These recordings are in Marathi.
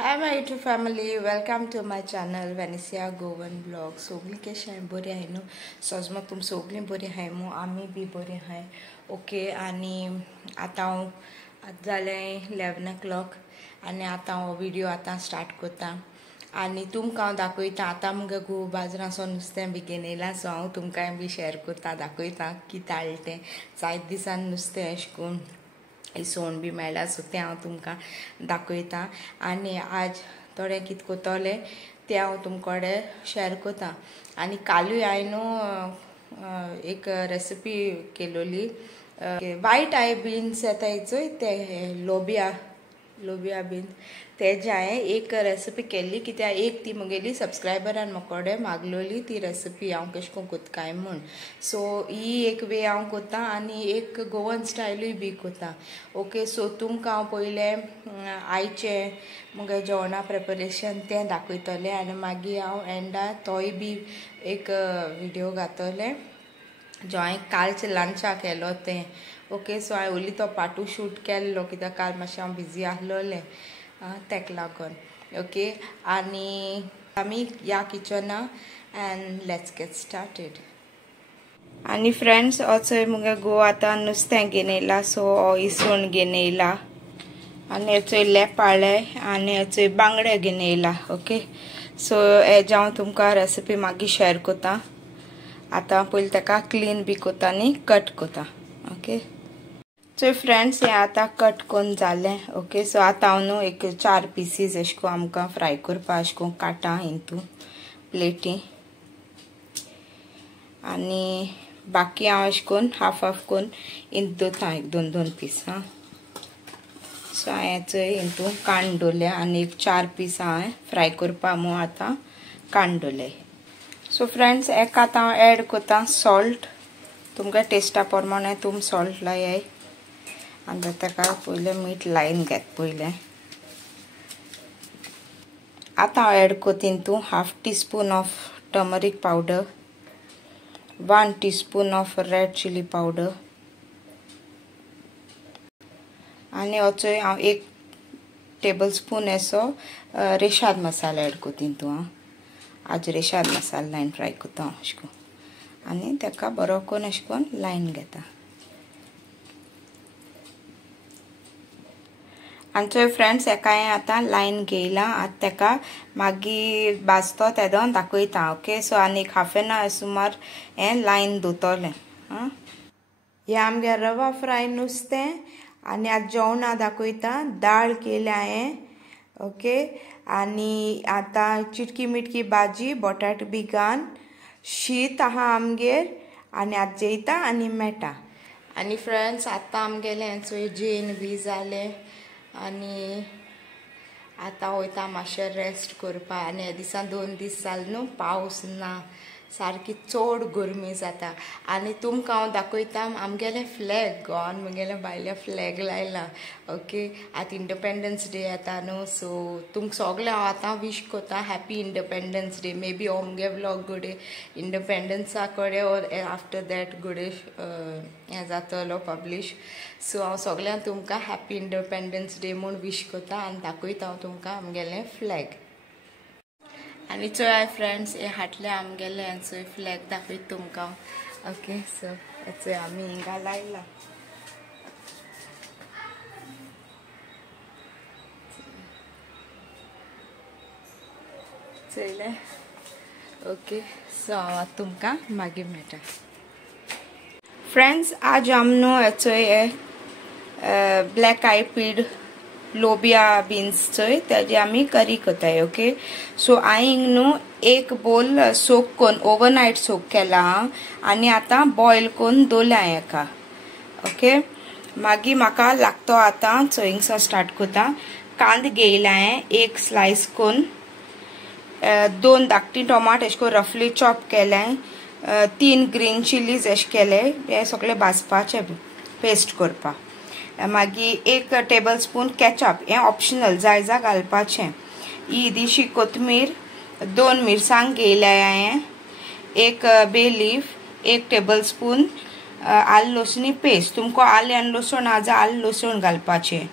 Hi my YouTube family, welcome to my channel Vanessa Govan Vlog. सगळीं कशें हाय बरें आहाय न्हू. सोजमा तुम सगळीं बरें आहाय मू आमी बी बरें आहाय. ओके आनी आतां हांव जालें 11 o'clock आनी आतां हांव व्हिडिओ आतां स्टार्ट करता आनी तुमकां हांव दाखयता आतां मुगे घोव बाजारांतसून नुस्तें बेगीन येयलां सो हांव तुमकां बी शेअर करता दाखयता कितें हाडलें तें. जायत दिसान नुस्तें अशें करून इसवण बी मेळ्ळा सो तें हांव तुमकां दाखयता आनी आज थोडें कितें कोत्तोलें तें हांव तुमकोडे शेअर कोता. आनी कालूय हांवें एक रेसिपी केलोली वायट आय बीन्स येताय चोय ते लोबिया बीन्स तेजे हांवें एक रेसिपी केल्ली कित्याक एक ती मुगेली सबस्क्रायबरान म्हाकोडे मागलोली ती रेसिपी हांव कशें करून कोत्ता म्हूण. सो ही एक वे हांव कोता आनी एक गोवन स्टायलूय बी कोता. ओके सो तुमकां हांव पयलें आयचें मुगे जेवणा प्रिपरेशन तें दाखयतलें आनी मागीर हांव एंडा तोय बी एक व्हिडिओ घातलें जो हांवें कालचें लंचाक केलो तें. ओके सो हांवें ओली तो पार्टू शूट केल्लो कित्याक काल मातशें हांव बिजी आहलोलें तेका लागोन. ओके आनी आमी या Kitchener end let's get started. आनी फ्रेंड्स हो चोय मुगे घोव आतां नुस्तें घेवन येयला सो हो इसवण घेवन येयला आनी हे चोय लेप हाडलें आनी हे चोय बांगडे घेवन येयला. ओके सो हेजे हांव तुमकां रेसिपी मागीर शेअर कोता. आतां पयलीं तेका क्लीन बी कोता आनी कट कोता. ओके सो फ्रेंड्स हें आतां कट कोन्न जालें. ओके सो आतां हांव न्हू एक 4 पीसीस अशें करून आमकां फ्राय करपा अशें करून काटा इंतू प्लेटी आनी बाकी हांव अशें करून हाफ करून इंत दोता एक 2-2 पीस सो हांवें चोय इंतू कांड दवरल्या आनी एक 4 पीस हांवें फ्राय करपा म्हूण आतां कांड दवरले. सो फ्रेंड्स हेका आतां हांव एड कोता सॉल्ट तुमगे टेस्टा प्रमाणे तुम सॉल्ट लायाय आनी तेका पयलें मीठ लायन घेत पयलें. आतां हांव एड कोता into half teaspoon of turmeric powder 1 teaspoon of red chilli powder आनी होचोय हांव 1 टेबलस्पून असो रेशाद मसाला एड कोता इंतू आज रेशाद मसाला लायन फ्राय कोता हांव अशें करून आनी तेका बरो करून अशें करून लायन घेता. आनी चोय फ्रेंड्स हेका हांवें आतां लायन घेयला आतां तेका मागीर भाजतो तेदो दाखयता. ओके सो आनी एक हाफ एन आवर सुमार हें लायन दवरतलें. हें आमगे रवा फ्राय नुस्तें आनी आतां जेवणा दाखयता दाळ केल्या हांवें. ओके आनी आतां चिटकी मिटकी भाजी बटाट बी घान शीत आहा आमगेर आनी आतां जेयता आनी मेटा. आनी फ्रेंड्स आतां आमगेलें हें चोय जेन बी जालें आनी आतां वयता मातशें रेस्ट करपा आनी हे दिसा 2 दीस जाले न्हू पावस ना सारकी चड गरमी जाता. आनी तुमकां हांव दाखयता आमगेलें फ्लॅग गोवन मुगेलें भायलें फ्लॅग लायलां. ओके आतां इंडिपेंडन्स डे येता न्हू सो तुमकां सगळें हांव आतां विश कोता happy independence day. May be हो मुगे व्लॉग घोडे इंडिपेंडन्सा कडेन ऑर आफ्टर दॅट घोडे हें जातलो पब्लीश. सो हांव सगळ्यांक तुमकां हॅपी इंडिपेंडन्स डे म्हूण विश कोता आनी दाखयता हांव तुमकां आमगेलें फ्लॅग. आनी चोय हाय फ्रेंड्स हे हाटलें आमगेलें हें चोय फ्लॅग दाखयता तुमकां. ओके सो हे चोय आमी हिंगा लायला चोयलें. ओके सो हांव आतां तुमकां मागीर मेळटा. फ्रेंड्स आज आम न्हू हे चोय ब्लॅक आय पीड लोबिया बीन्स चोय तेजी आमी करी कोताय. ओके सो हांवें न्हू एक बोल सोक कोन्न ओवरनायट सोक केला आनी आतां बॉयल कोन्न दवरल्या हेका. ओके मागीर म्हाका लागतो आतां चोयिंगसा स्टार्ट कोता. कांद घेयला हांवें 1 स्लायस कोन्न 2 धाकटी टोमाट अशें करून रफली चॉप केले 3 ग्रीन चिलीज अशें केले हे सगळे भाजपाचे पेस्ट करपा. मागीर 1 टेबल स्पून केचप हें ऑप्शनल जाय जा घालपाचें. इदिशी कोथमीर 2 मिरसांग घेयल्या हांवें 1 बे लीफ 1 टेबल स्पून आलं लसुणी पेस्ट तुमको आलें आनी लसूण आसा आलं लसूण घालपाचें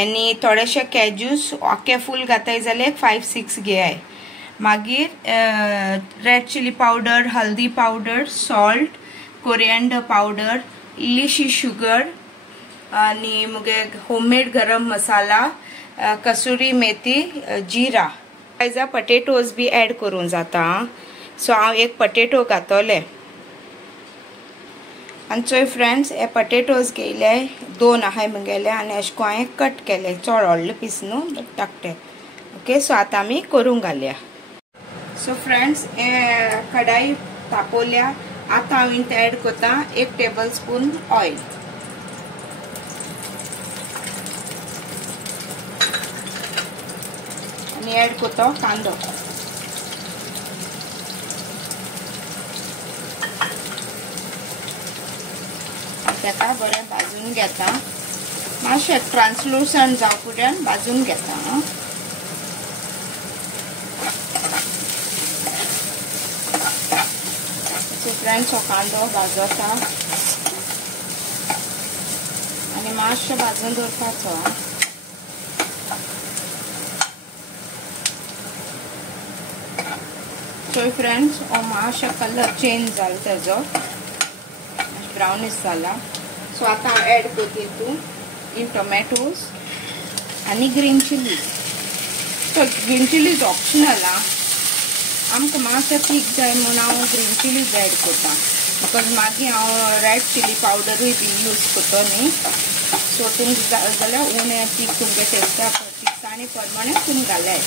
आनी थोडेशे कॅज्यूस ओके फूल घाताय जाल्यार 5-6 घेयाय. मागीर रेड चिली पावडर, हल्दी पावडर, सॉल्ट, कोरिएंडर पावडर, इल्लीशी शुगर आनी मुगे होममेड गरम मसाला, कसुरी मेथी, जिरा. आयजा पटेटोज बी ऍड करूं जाता. सो हांव एक पटेटो घातले आनी चोय फ्रेंड्स हे पटेटोज घेयले 2 आहाय मुगेले आनी अशें को हांवें कट केले. चड व्हडले पीस न्हू बट धाकटे. ओके सो आतां आमी करूंक घालया. सो फ्रेंड्स हे कढाई तापोवल्या. आतां हांव हितून ऍड कोता 1 टेबल स्पून ऑयल. आनी ऍड कोता कांदो. ताका बरें भाजून घेता. मातशें ट्रान्सलुसंट जावपर्यंत भाजून घेता. फ्रेंड्स हो कांदो भाजता आनी मातशें भाजून दवरपाचो. सो फ्रेंड्स हो मातशें कलर चेंज जालो तेजो, ब्राउनिश जाला. सो आतां हांव ऍड करता हितून टोमॅटोज आनी green chilli. So green chillies optional आं. आमकां मातशें तीख जाय म्हणून हांव ग्रीन चिलीज ऍड करता. बिकॉज मागीर हांव रेड चिली पावडरूय बी यूज करता न्ही. सो तुमकां जाल्यार उणें तीख तुमगे टेस्टानी प्रमाणे तुमी घालाय.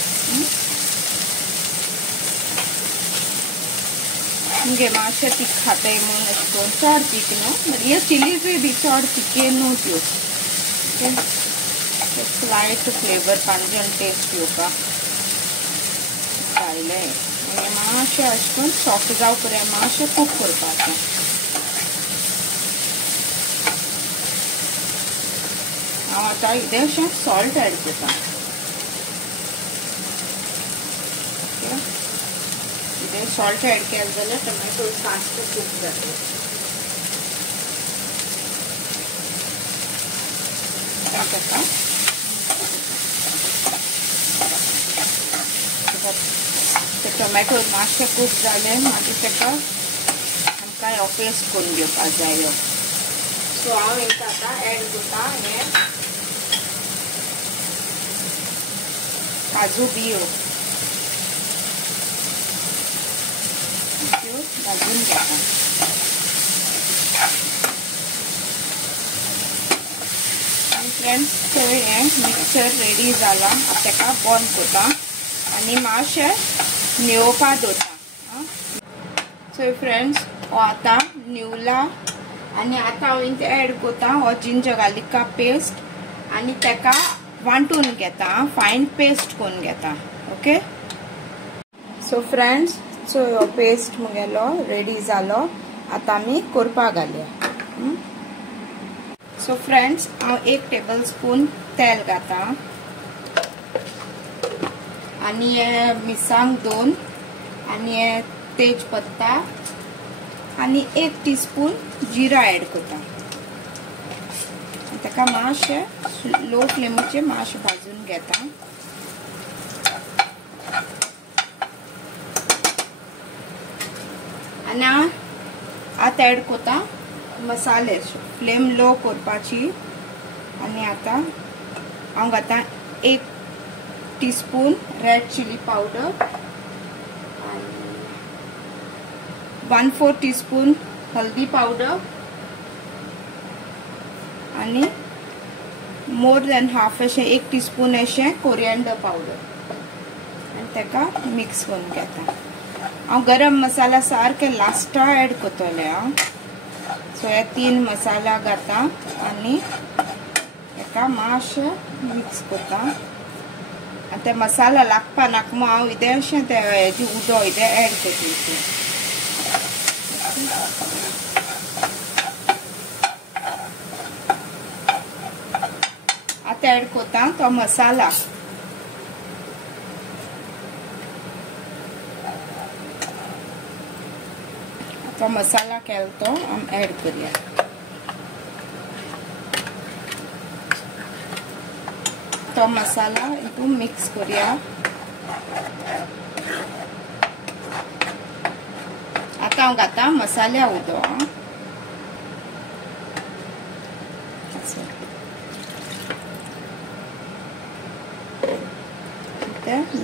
मुगे मातशें तीख खाताय म्हणून अशें करून चड तीख न्हू. बट हे चिलीजूय बी चड तिखे न्हू त्यो. स्लायट फ्लेवर पांजन टेस्ट येवपाक घायलें आनी मातशें अशें करून सॉफ्ट जावं पर्यंत मातशें कूक करपाचें. हांव आतां इल्लेशें सॉल्ट ऍड करता. सॉल्ट ऍड केलें जाल्यार टोमॅटो फास्ट कूक जाता. ते टोमॅटो मातशें कूक जाले मागीर ताका आमकां हो पेस्ट करून घेवपाक जाय. सो हांव हितून आतां ऍड करता हे काजू बियो. भाजून घेता. फ्रेंड्स तो हे मिक्सर रेडी जाला. ताका बंद करता आनी मातशें न्हिवपाक दवरता. सो फ्रेंड्स हो आतां न्हिवला आनी आतां हांव हितून ऍड करता हो जिंजर गार्लिका पेस्ट आनी ताका वांटून घेता. फायन पेस्ट करून घेता. ओके सो फ्रेंड्स सो हो पेस्ट मुगेलो रेडी जालो. आतां आमी करपाक घालया. सो फ्रेंड्स हांव 1 टेबल स्पून तेल घाता आनी हे मिरसांग 2 आनी हे तेजपत्ता आनी 1 टीस्पून जिरा ऍड करता. ताका मातशें लो फ्लेमीचेर मातशें भाजून घेता. आनी आतां ऍड करता मसाले. फ्लेम लो करपाची आनी आतां हांव घाता 1 टीस्पून रेड चिली पावडर आनी 1/4 टीस्पून हल्दी पावडर आनी मोर देन हाफ अशें 1 टीस्पून अशें कोरिएंडर पावडर आनी ताका मिक्स करून घेता. हांव गरम मसाला सारके लास्टा ऍड करतले हांव. सो हे 3 मसाला घाता आनी ताका मातशें मिक्स करता. आनी ते मसाला लागपा नाका म्हूण हांव इल्लेशें ते हेजी उदक इल्लें ऍड करता. आतां ऍड करता तो मसाला. तो मसाला केलो तो आम ऍड करया. तो मसाला हितून मिक्स करूया. आता हांव घाता मसाल्या उदो.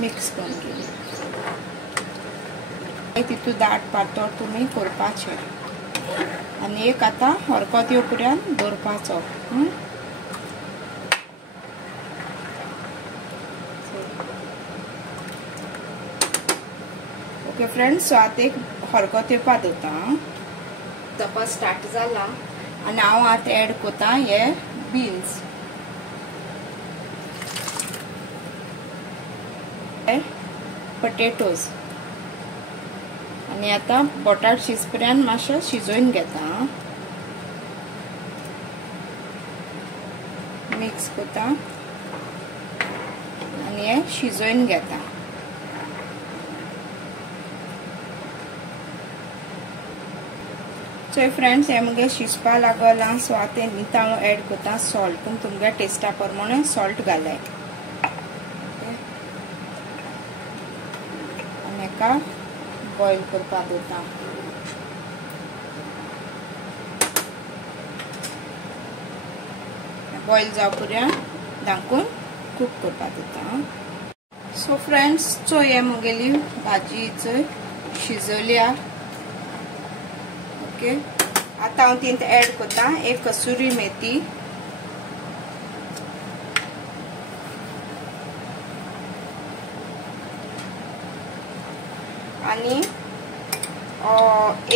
मिक्स करून घेवया. तितू दाट पातळ तुम्ही करपाचे आणि एक आता हरकत येवपर्यंत दवरपाचो. ओके फ्रेंड्स, सो आता एक हरकत येवपा दवरता. तपा स्टार्ट जाला आणि हांव आतां एड कोता हे बीन्स. पोटॅटोज आणि आता बटाट शिजपर्यंत मातशें शिजोवन घेता. मिक्स कोता आणि हे शिजोवन घेता. सो फ्रेंड्स, हे मुगे शिजपा लागला. सो आता नीत हांव एड कोता सॉल्ट. तुमगे टेस्टा प्रमाणे सॉल्ट घालाय. आणि एका बॉईल करपाक दवरता. बॉईल जावपर्यंत धांकून कूक करपाक दवरता. सो फ्रेंड्स, सो हे मुगेली भाजी शिजवल्या. ओके, आता हांव तितूंत एड कोता एक कसुरी मेथी. आणि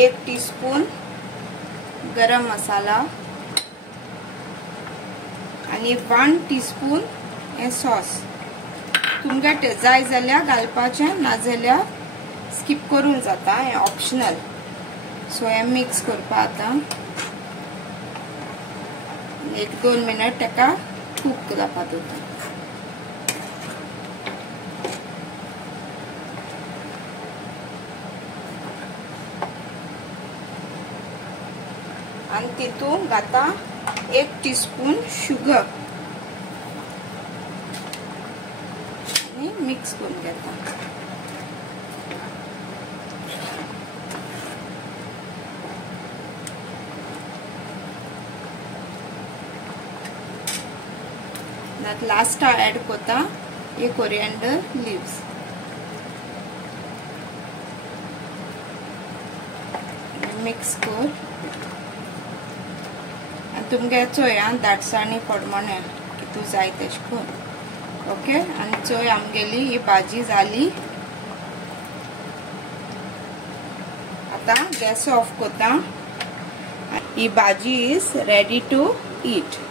1 टीस्पून गरम मसाला आणि 1 टीस्पून हे सॉस. तुमकां जाय जाल्यार घालपाचें, ना जाल्यार स्किप करून जाता. हे ऑप्शनल. सो हे मिक्स करपा आता 1-2 मिनट ताका कूक जावपाक दवरता. आणि तितून घाता 1 टीस्पून शुगर आणि मिक्स करून घेता. लास्ट एड कोता ये कोरिएंडर लीव्स. मिक्स कर. तुमगे चोयान दाटसाणी प्रमाणे कितू जाय तेश करून. ओके, आणि चोय आमगेली ही भाजी जाली. आता गॅस ऑफ कोता. ही भाजी is ready to eat.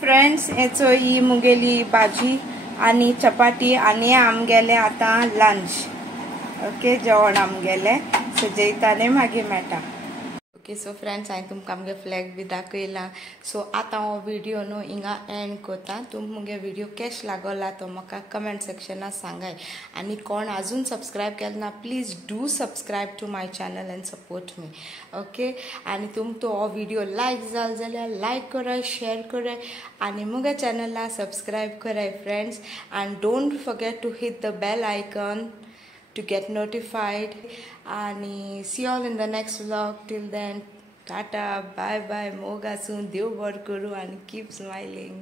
Friends, हेचो ही मुगेली भाजी आणि चपाती आणि आमगेले आता लंच. ओके, जेवण आमगेले. सो जेयताने मागीर मेळटा. ओके, सो फ्रेंड्स, हांवें तुमकां आमगे फ्लॅग बी दाखयला. सो आतां हो व्हिडिओ न्हू हिंगा एंड कोता. तुमकां मुगे व्हिडिओ केश लागला तो म्हाका कमेंट सेक्शनात सांगाय. आणि कोण अजून सबस्क्राईब केलें ना, please do subscribe to my channel and support me. Okay, आणि तुमकां तो हो व्हिडिओ लायक जालो जाल्यार लायक कराय, शेअर कराय आणि मुगे चॅनलला सबस्क्राईब कराय friends. And don't forget to hit the bell icon to get notified. And see you all in the next vlog. Till then, tata, bye bye, moga soon, dev bar kuru and keep smiling.